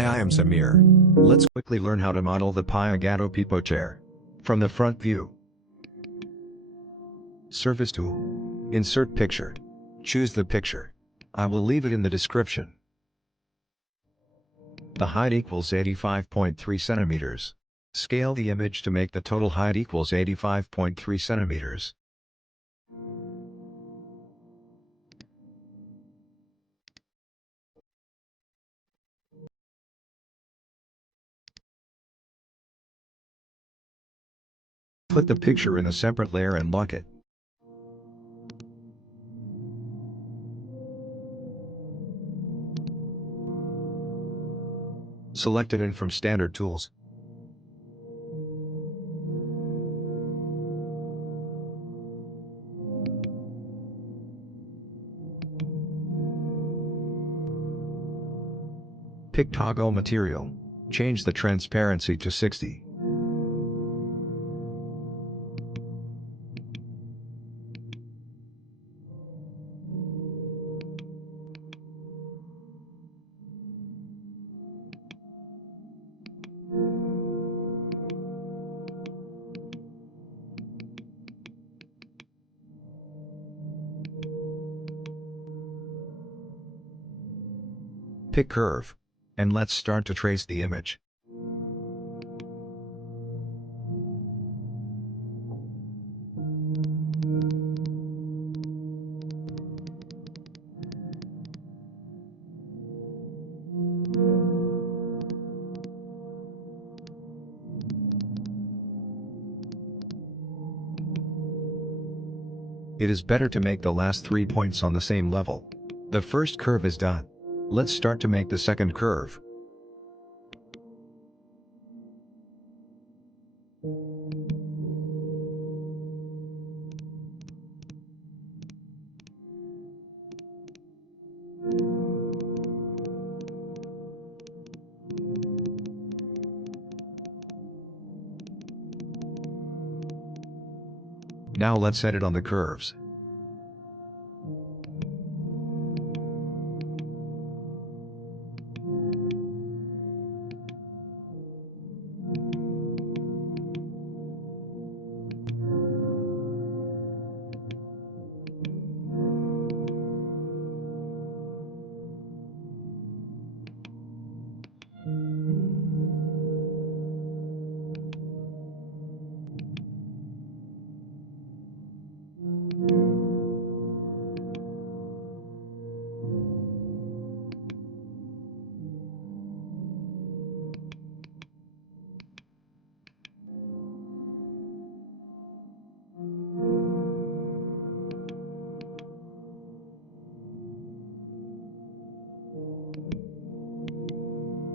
Hi, I am Samir. Let's quickly learn how to model the Piegatto Pipo Chair. From the front view. Surface tool. Insert picture. Choose the picture. I will leave it in the description. The height equals 85.3 centimeters. Scale the image to make the total height equals 85.3 centimeters. Put the picture in a separate layer and lock it. Select it in from standard tools. Pick toggle material. Change the transparency to 60. Pick curve. And let's start to trace the image. It is better to make the last 3 points on the same level. The first curve is done. Let's start to make the second curve. Now let's edit on the curves.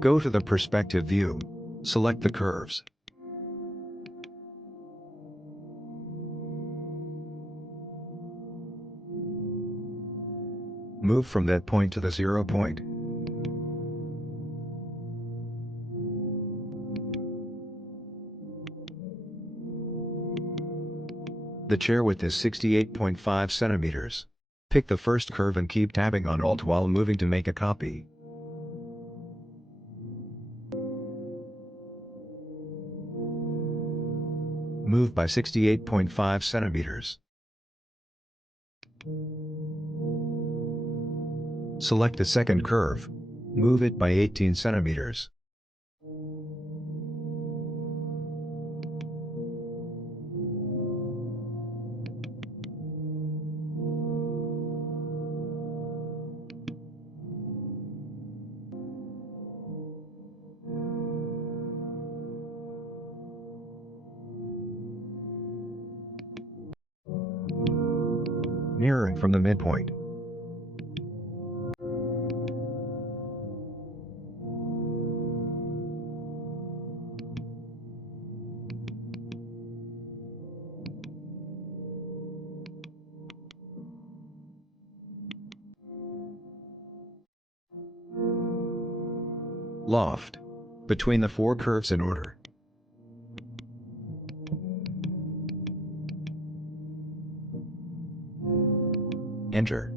Go to the perspective view. Select the curves. Move from that point to the 0 point. The chair width is 68.5 centimeters. Pick the first curve and keep tapping on Alt while moving to make a copy. Move by 68.5 centimeters. Select the second curve. Move it by 18 centimeters. Mirroring from the midpoint. Loft. Between the 4 curves in order. Enter.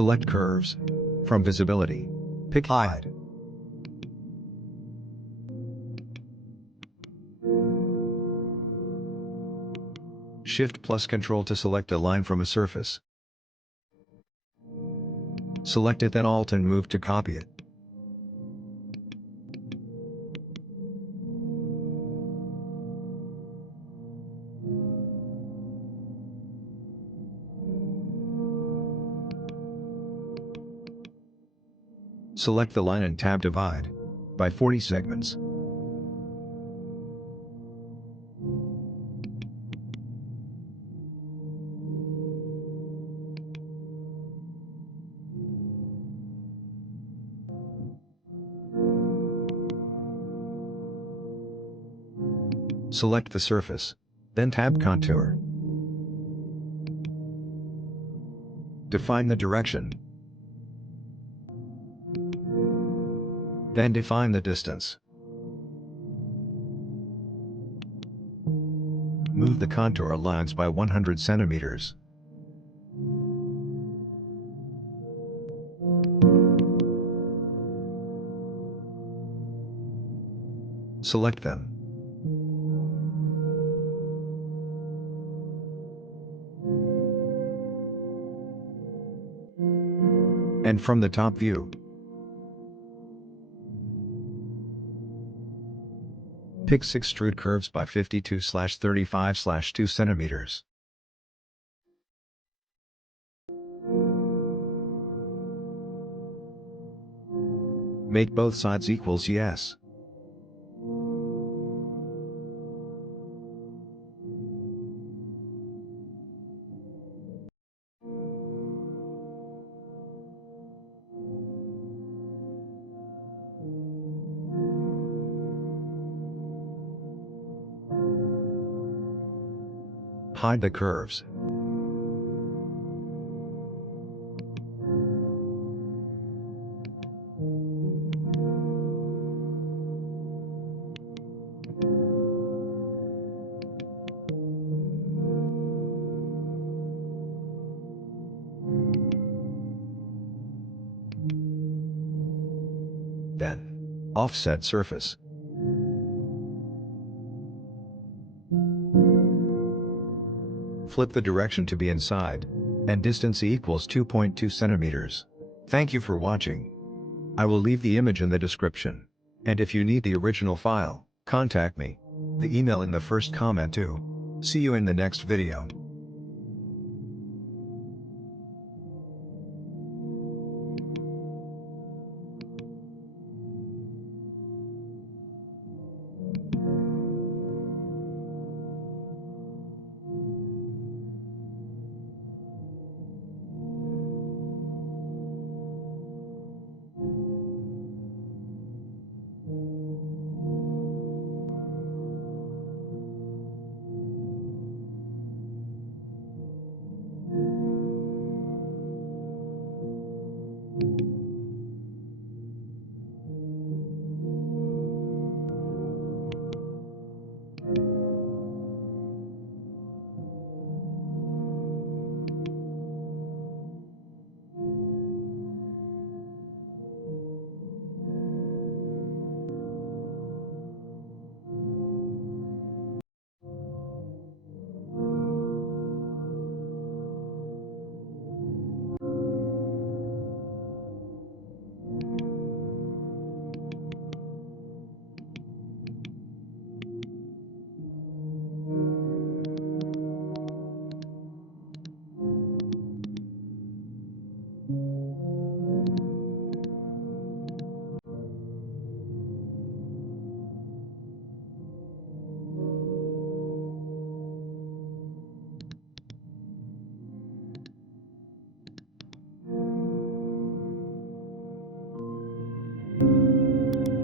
Select curves. From visibility, pick hide. Shift plus Control to select a line from a surface. Select it, then Alt and move to copy it. Select the line and tab Divide by 40 segments. Select the surface, then tab Contour. Define the direction. Then define the distance. Move the contour lines by 100 centimeters. Select them. And from the top view, pick 6 extrude curves by 52/35/2 centimeters. Make both sides equals yes. Hide the curves. Then, offset surface. Flip the direction to be inside, and distance equals 2.2 centimeters. Thank you for watching. I will leave the image in the description. And if you need the original file, contact me. The email in the first comment too. See you in the next video.